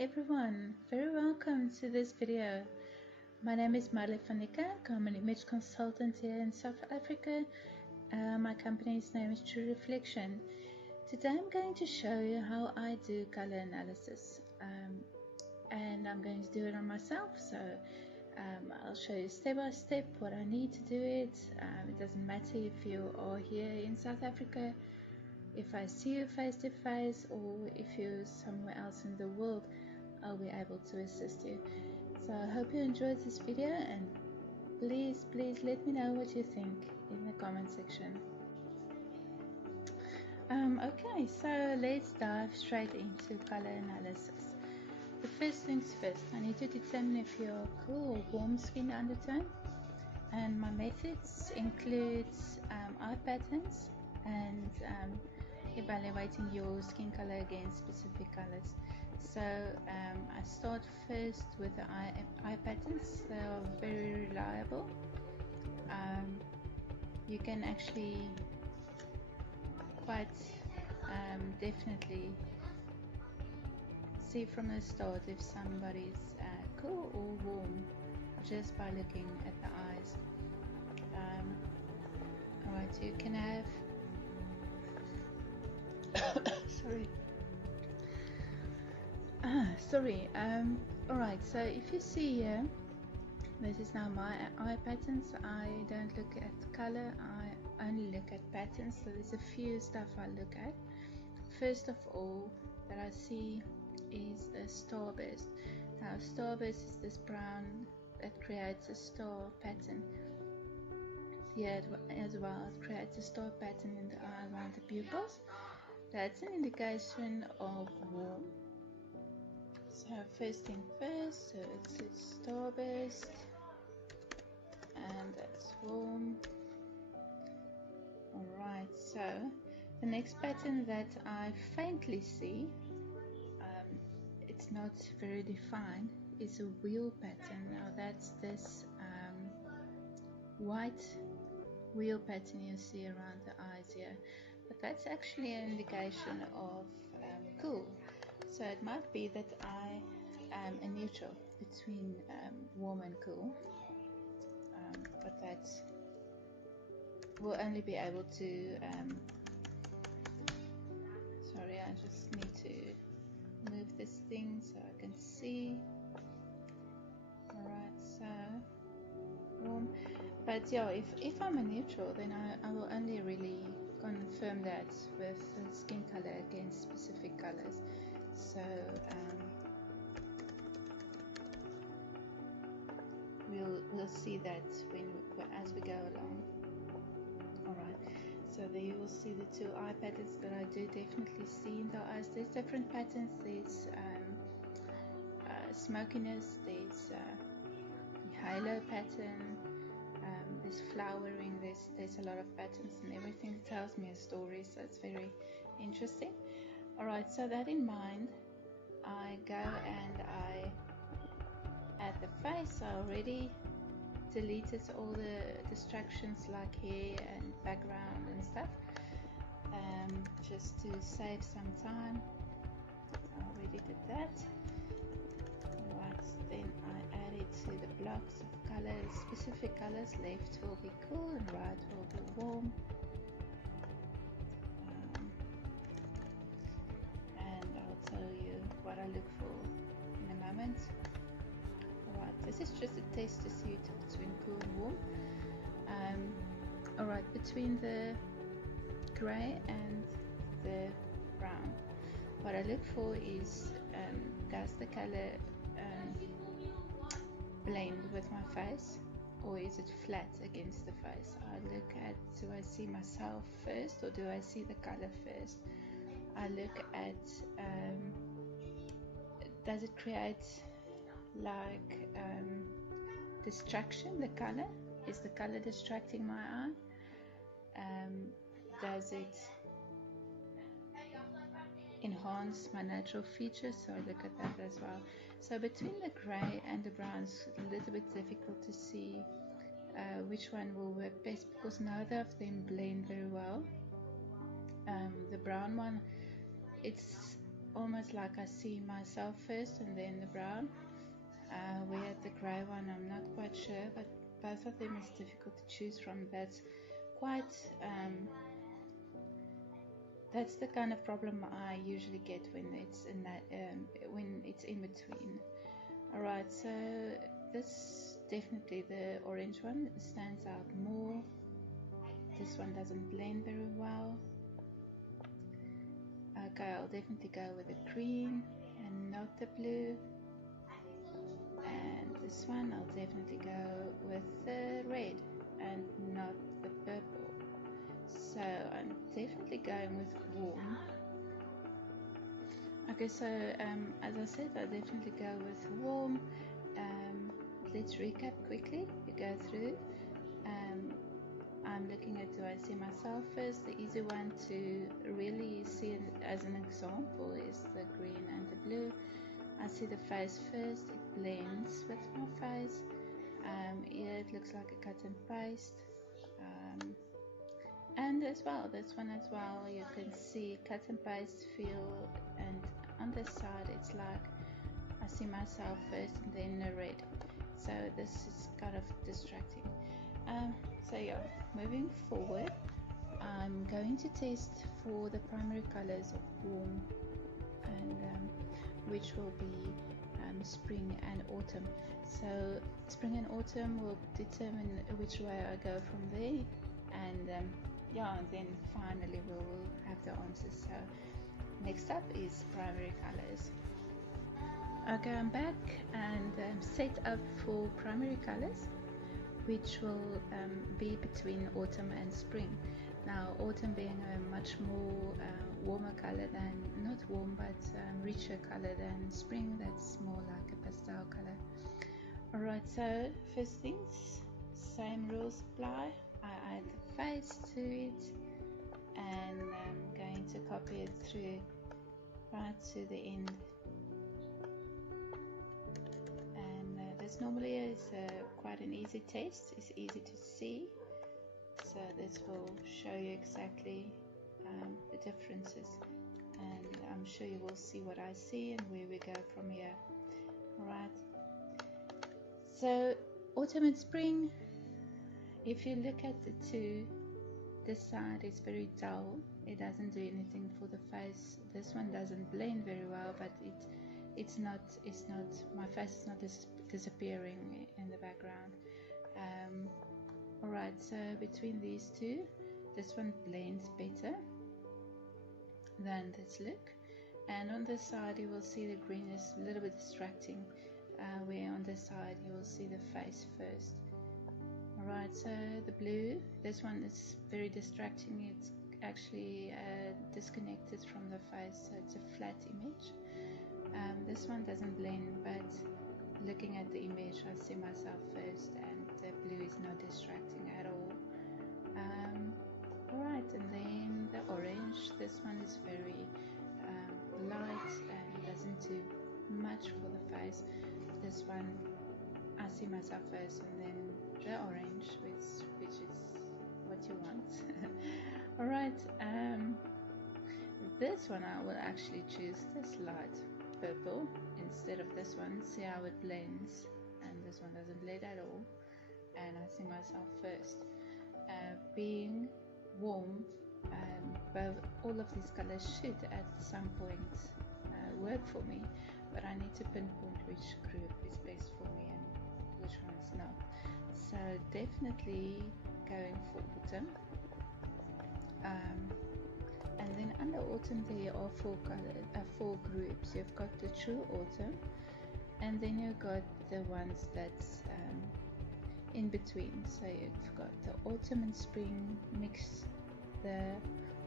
everyone, very welcome to this video. My name is Marley van der Kerk. I'm an image consultant here in South Africa. My company's name is True Reflection. Today I'm going to show you how I do color analysis, and I'm going to do it on myself. So I'll show you step by step what I need to do it. It doesn't matter if you are here in South Africa, if I see you face to face, or if you're somewhere else in the world, I'll be able to assist you. So I hope you enjoyed this video, and please let me know what you think in the comment section. Okay, so let's dive straight into color analysis. The first things first, I need to determine if you're cool or warm skin undertone, and my methods include eye patterns and evaluating your skin color against specific colors. So I start first with the eye patterns. They are very reliable. You can actually quite definitely see from the start if somebody's cool or warm just by looking at the eyes. Alright, so you can have sorry. Alright, so if you see here, this is now my eye patterns. I don't look at color, I only look at patterns. So there's a few stuff I look at. First of all that I see is a starburst. Now starburst is this brown that creates a star pattern. Here as well, it creates a star pattern in the eye around the pupils. That's an indication of warm. So first thing first, so it's a starburst, and that's warm. Alright, so the next pattern that I faintly see, it's not very defined, is a wheel pattern. Now that's this white wheel pattern you see around the eyes here. But that's actually an indication of cool. So it might be that I am a neutral between warm and cool, but that will only be able to sorry, I just need to move this thing so I can see. Alright, so warm. But yeah, if I'm a neutral, then I will only really confirm that with skin color against specific colors. So we'll see that as we go along. Alright, so there you will see the two eye patterns that I do definitely see in the eyes. There's different patterns. There's smokiness, there's halo pattern, there's flowering, there's a lot of patterns, and everything tells me a story, so it's very interesting. Alright, so that in mind, I go and I add the face. I already deleted all the distractions like hair and background and stuff, just to save some time. I already did that. Alright, then I add it to the blocks of colors. Specific colors, left will be cool and right will be warm. And I'll tell you what I look for in a moment. Alright, this is just a test to see between cool and warm. Alright, between the grey and the brown, what I look for is does the color blend with my face, or is it flat against the face? I look at, do I see myself first, or do I see the color first? I look at does it create like distraction, the color? Is the color distracting my eye? Does it enhance my natural features? So I look at that as well. So between the grey and the brown, it's a little bit difficult to see which one will work best, because neither of them blend very well. The brown one, it's almost like I see myself first and then the brown. Where the grey one, I'm not quite sure, but both of them is difficult to choose from. That's quite that's the kind of problem I usually get when it's in that when it's in between. Alright, so this definitely, the orange one stands out more. This one doesn't blend very well. Okay, I'll definitely go with the green and not the blue. And this one I'll definitely go with the red and not the purple. So I'm definitely going with warm. Okay, so as I said, I'll definitely go with warm. Let's recap quickly. You go through. I'm looking at, do I see myself first? The easy one to really see as an example is the green and the blue. I see the face first, it blends with my face. Here it looks like a cut and paste. And as well, this one as well, you can see cut and paste feel, and on this side it's like I see myself first and then the red. So this is kind of distracting. So yeah, moving forward, I'm going to test for the primary colors of warm and which will be spring and autumn. So spring and autumn will determine which way I go from there, and yeah, and then finally we will have the answers. So next up is primary colors. Okay, I'm back and set up for primary colors, which will be between autumn and spring. Now autumn being a much more warmer color than, not warm, but richer color than spring, that's more like a pastel color. Alright, so first things, same rules apply. I add the face to it and I'm going to copy it through right to the end. This normally is quite an easy test, it's easy to see, so this will show you exactly the differences, and I'm sure you will see what I see and where we go from here. Alright, so autumn and spring, if you look at the two, this side is very dull, it doesn't do anything for the face. This one doesn't blend very well, but it's not my face is not disappearing in the background. Alright, so between these two, this one blends better than this look, and on this side you will see the green is a little bit distracting, where on this side you will see the face first. Alright, so the blue, this one is very distracting, it's actually disconnected from the face, so it's a flat image. This one doesn't blend, but looking at the image I see myself first, and the blue is not distracting at all. Alright, and then the orange, this one is very light and doesn't do much for the face. This one I see myself first, and then the orange, which is what you want. Alright, this one I will actually choose this light purple instead of this one. See how it blends, and this one doesn't blend at all, and I see myself first. Being warm, all of these colors should at some point work for me, but I need to pinpoint which group is best for me and which one is not. So definitely going for autumn. And then under autumn there are four groups. You've got the true autumn, and then you've got the ones that's in between. So you've got the autumn and spring mix, the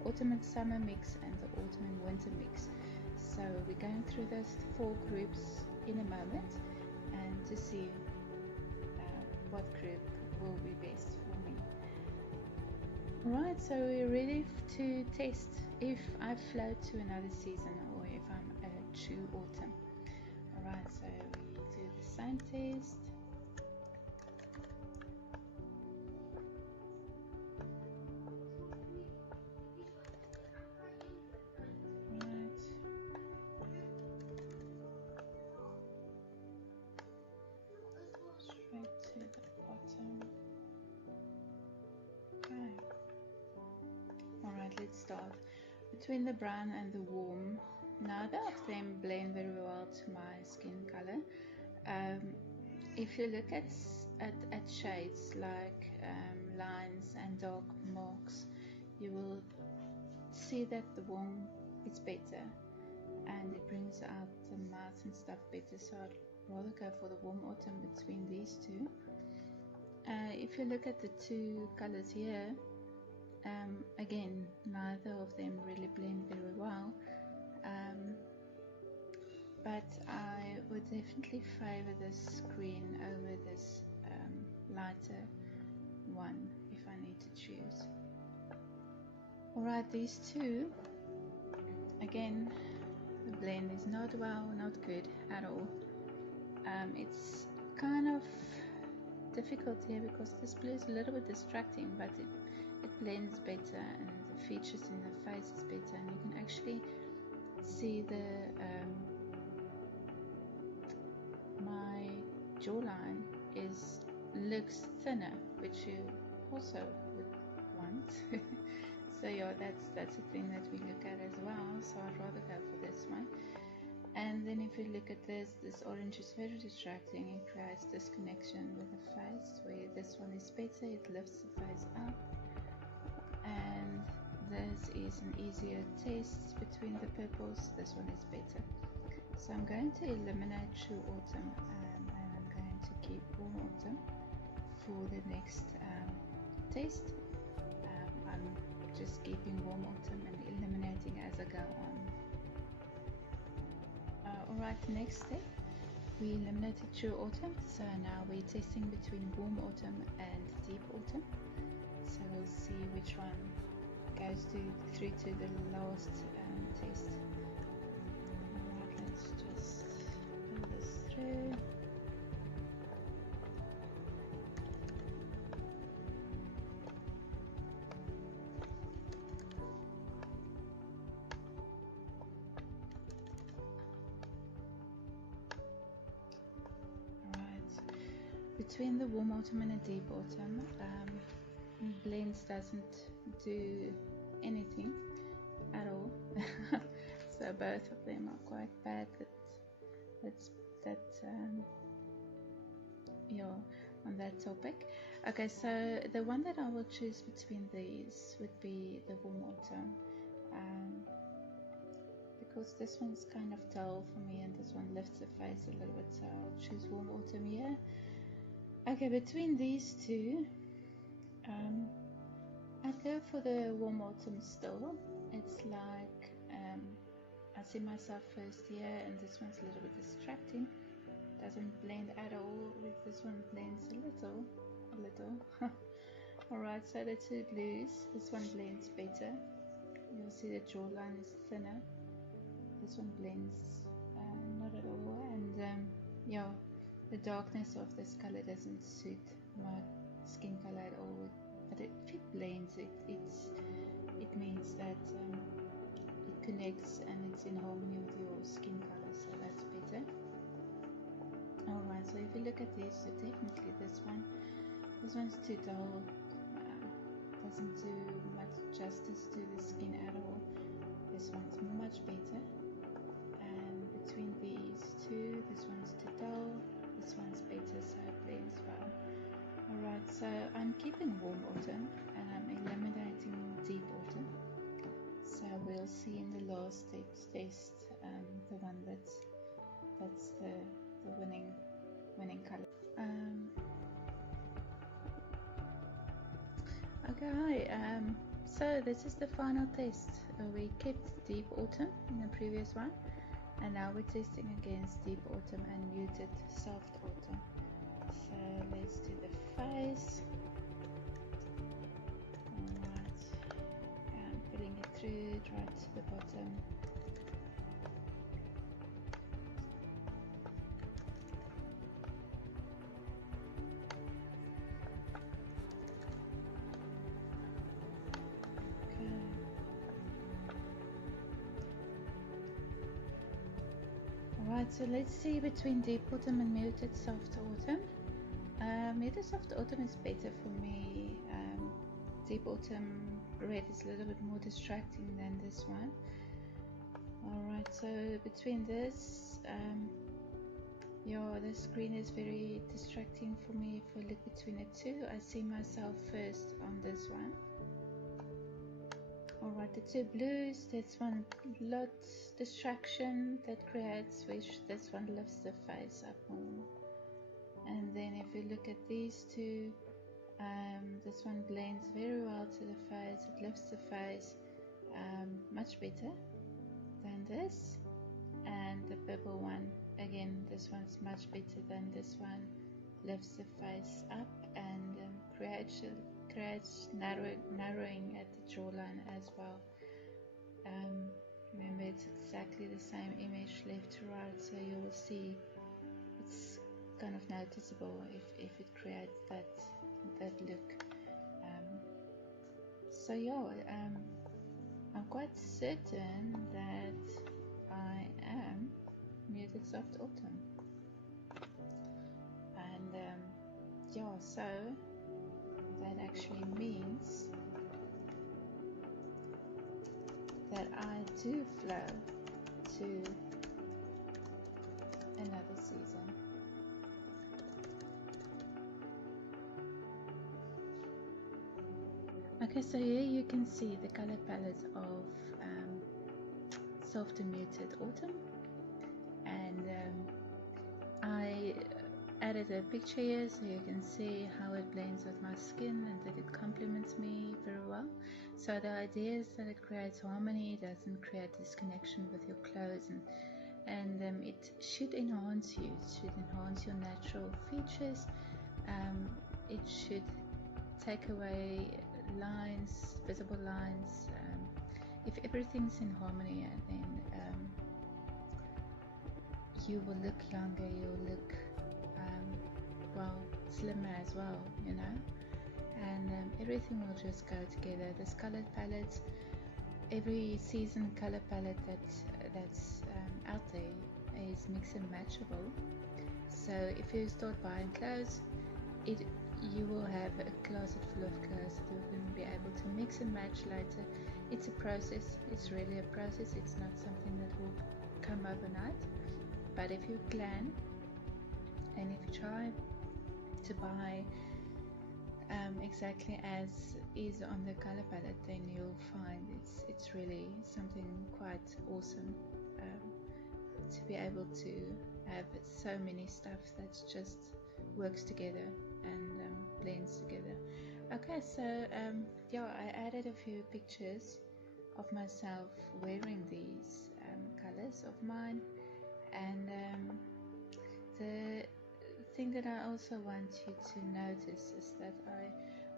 autumn and summer mix, and the autumn and winter mix. So we're going through those four groups in a moment, and to see what group will be best for me. Right, so we're ready to test if I float to another season or if I'm a true autumn. Alright, so we do the same test. Right, Alright, let's start. Between the brown and the warm, neither of them blend very well to my skin color. If you look at shades like lines and dark marks, you will see that the warm is better and it brings out the mouth and stuff better, so I'd rather go for the warm autumn between these two. If you look at the two colors here, again, neither of them really blend very well, but I would definitely favor this green over this lighter one if I need to choose. Alright, these two, again, the blend is not good at all. It's kind of difficult here because this blue is a little bit distracting, but it blends better and the features in the face is better, and you can actually see my jawline looks thinner, which you also would want. So yeah, that's a thing that we look at as well, so I'd rather go for this one. And then if you look at this orange is very distracting. It creates this connection with the face, where this one is better, it lifts the face up. And this is an easier test between the purples, this one is better. So I'm going to eliminate True Autumn and I'm going to keep Warm Autumn for the next test. I'm just keeping Warm Autumn and eliminating as I go on. Alright, next step, we eliminated True Autumn, so now we're testing between Warm Autumn and Deep Autumn. So we'll see which one goes through to the last test. Alright, let's just pull this through. Between the Warm Autumn and a Deep Autumn, blends doesn't do anything at all. So both of them are quite bad. On that topic. Okay, so the one that I will choose between these would be the Warm Autumn, because this one's kind of dull for me and this one lifts the face a little bit, so I'll choose Warm Autumn here. Okay, between these two, I'd go for the Warm Autumn still. It's like, I see myself first here, and this one's a little bit distracting. Doesn't blend at all. This one blends a little. Alright, so the two blues, this one blends better. You'll see the jawline is thinner. This one blends not at all, and yeah. The darkness of this color doesn't suit my skin color at all, but if it blends, it means that it connects and it's in harmony with your skin color, so that's better. Alright, so if you look at this, so definitely this one's too dull, doesn't do much justice to the skin at all. This one's much better, and between these two, this one's too dull. This one's better, so it blends well. Alright, so I'm keeping Warm Autumn and I'm eliminating Deep Autumn. So we'll see in the last test the one that's the winning color. Okay, so this is the final test. We kept Deep Autumn in the previous one. And now we're testing against Deep Autumn and muted Soft Autumn. So let's do the face. Alright, I'm putting it through right to the bottom. Alright, so let's see between Deep Autumn and Muted Soft Autumn. Muted Soft Autumn is better for me. Deep Autumn red is a little bit more distracting than this one. Alright, so between this, this green is very distracting for me. If I look between the two, I see myself first on this one. Alright, the two blues, that's one lot distraction that creates, which this one lifts the face up more. And then if you look at these two, this one blends very well to the face, it lifts the face much better than this. And the purple one, again, this one's much better than this one, lifts the face up and creates narrowing at the jawline as well. Remember, it's exactly the same image left to right, so you will see it's kind of noticeable if it creates that look. So yeah, I'm quite certain that I am Muted Soft Autumn, and yeah, so that actually means that I do flow to another season. Okay, so here you can see the color palette of Soft and Muted Autumn, and I added a picture here so you can see how it blends with my skin and that it complements me very well. So the idea is that it creates harmony, it doesn't create disconnection with your clothes, and it should enhance you, it should enhance your natural features. It should take away lines, visible lines. If everything's in harmony, then you will look younger, you will look well, slimmer as well, you know, and everything will just go together. This color palette, every season color palette that's out there is mix and matchable. So if you start buying clothes, you will have a closet full of clothes that you're going to be able to mix and match later. It's a process, it's really a process, it's not something that will come overnight. But if you plan and if you try to buy exactly as is on the color palette, then you'll find it's really something quite awesome to be able to have so many stuff that just works together and blends together. Okay, so yeah, I added a few pictures of myself wearing these colors of mine, and the thing that I also want you to notice is that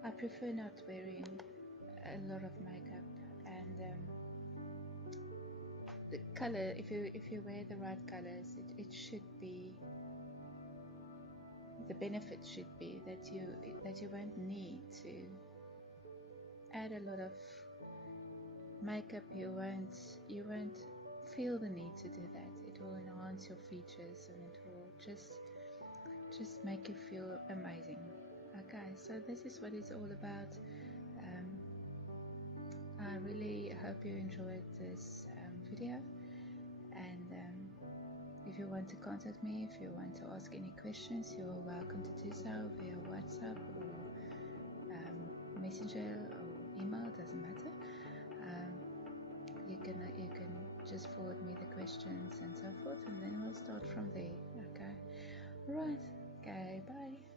I prefer not wearing a lot of makeup, and the color, if you wear the right colors, it should be, the benefit should be that you won't need to add a lot of makeup. You won't feel the need to do that. It will enhance your features and it will just make you feel amazing. Okay, so this is what it's all about. I really hope you enjoyed this video, and if you want to contact me, if you want to ask any questions, you're welcome to do so via WhatsApp or Messenger or email, doesn't matter. You can just forward me the questions and so forth, and then we'll start from there. Okay, right, okay, bye.